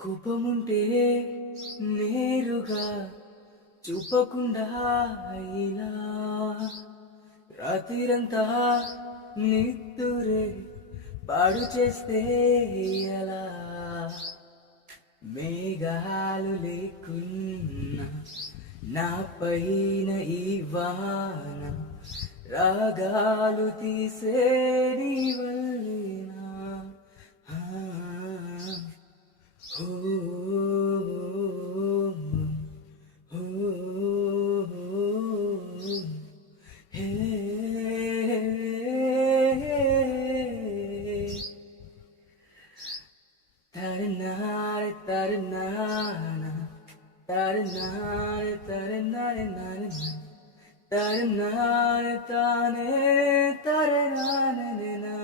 కోపముంటే నేరుగా చూపకుండా ఇలా రాత్రిరంతా నిద్దురే పాడు చేస్తే ఎలా మేఘాలు లేకున్నా నా పైన ఈ వాన రాగాలు తీసే నీ వల్లేనా హో హే తరనారే తరనానా తరనారే తరనారే నారే తరనారే తానే తరనానే నా